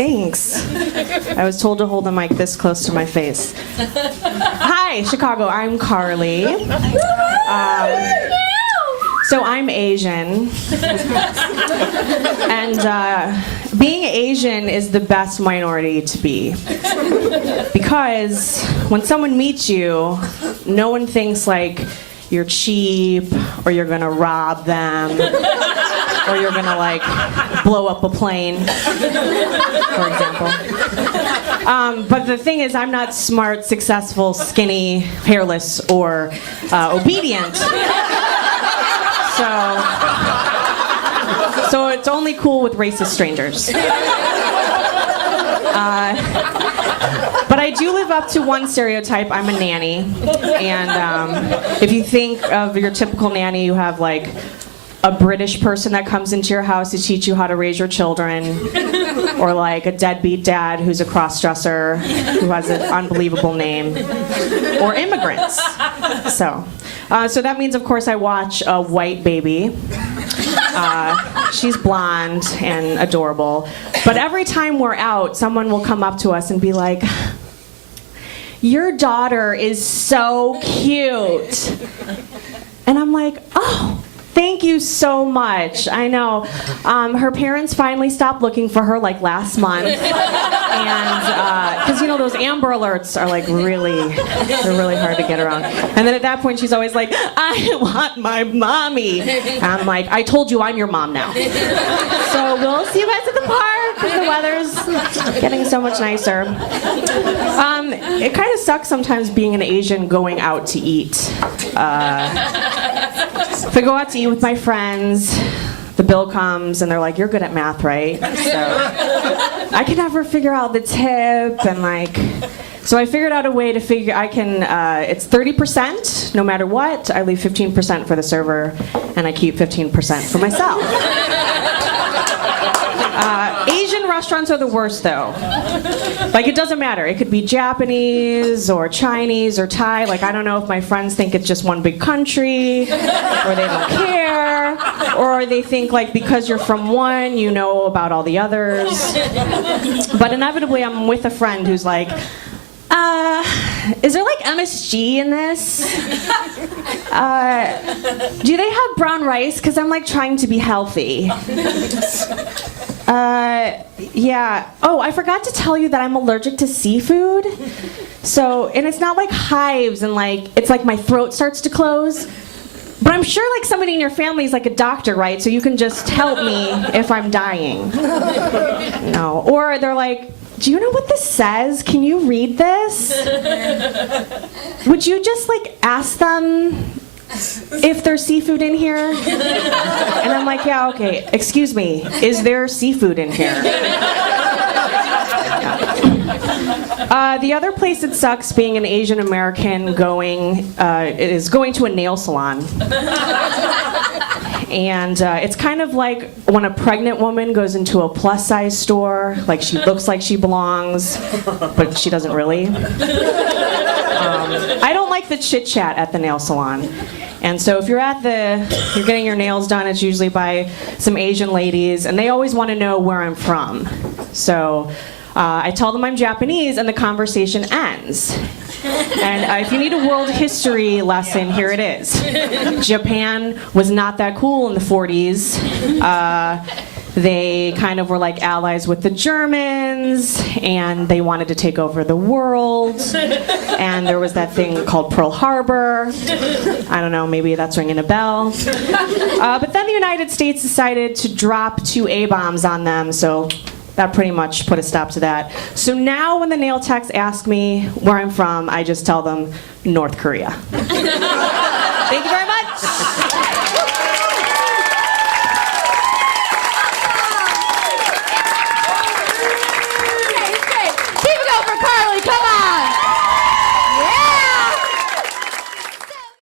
Thanks. I was told to hold the mic this close to my face. Hi, Chicago. I'm Carly. So I'm Asian. And being Asian is the best minority to be. Because when someone meets you, no one thinks like you're cheap, or you're gonna rob them, or you're gonna like blow up a plane, for example. But the thing is, I'm not smart, successful, skinny, hairless, or obedient. So it's only cool with racist strangers. But I do live up to one stereotype. I'm a nanny. And if you think of your typical nanny, you have like a British person that comes into your house to teach you how to raise your children, or like a deadbeat dad who's a cross-dresser who has an unbelievable name, or immigrants. So that means, of course, I watch a white baby. She's blonde and adorable. But every time we're out, someone will come up to us and be like, "Your daughter is so cute." And I'm like, "Oh, thank you so much." I know. Her parents finally stopped looking for her like last month. And, because, you know, those Amber Alerts are like they're really hard to get around. And then at that point, she's always like, "I want my mommy." And I'm like, "I told you I'm your mom now." So we'll see you guys at the park, because the weather's getting so much nicer. It kind of sucks sometimes being an Asian going out to eat. If I go out to eat with my friends, the bill comes and they're like, "You're good at math, right?" So I can never figure out the tip, and like, so I figured out a way to figure, it's 30% no matter what. I leave 15% for the server, and I keep 15% for myself. Asian restaurants are the worst, though. Like, it doesn't matter. It could be Japanese or Chinese or Thai. Like, I don't know if my friends think it's just one big country, or they don't care, or they think, like, because you're from one, you know about all the others. But inevitably, I'm with a friend who's like, "Is there like MSG in this? Do they have brown rice? Because I'm like trying to be healthy." Yeah. Oh, I forgot to tell you that I'm allergic to seafood. So, and it's not like hives and like, it's like my throat starts to close. But I'm sure like somebody in your family is like a doctor, right? So you can just help me if I'm dying. No. Or they're like, "Do you know what this says? Can you read this? Would you just like ask them if there's seafood in here?" And I'm like, "Yeah, okay. Excuse me, is there seafood in here?" Yeah. The other place that sucks being an Asian American is going to a nail salon. And it's kind of like when a pregnant woman goes into a plus-size store, like she looks like she belongs, but she doesn't really. I don't like the chit-chat at the nail salon. And so if you're getting your nails done, it's usually by some Asian ladies, and they always want to know where I'm from. So I tell them I'm Japanese, and the conversation ends. And if you need a world history lesson, here it is. Japan was not that cool in the 40s. They kind of were like allies with the Germans, and they wanted to take over the world. And there was that thing called Pearl Harbor. I don't know, maybe that's ringing a bell. But then the United States decided to drop 2 A-bombs on them, so that pretty much put a stop to that. So now when the nail techs ask me where I'm from, I just tell them North Korea.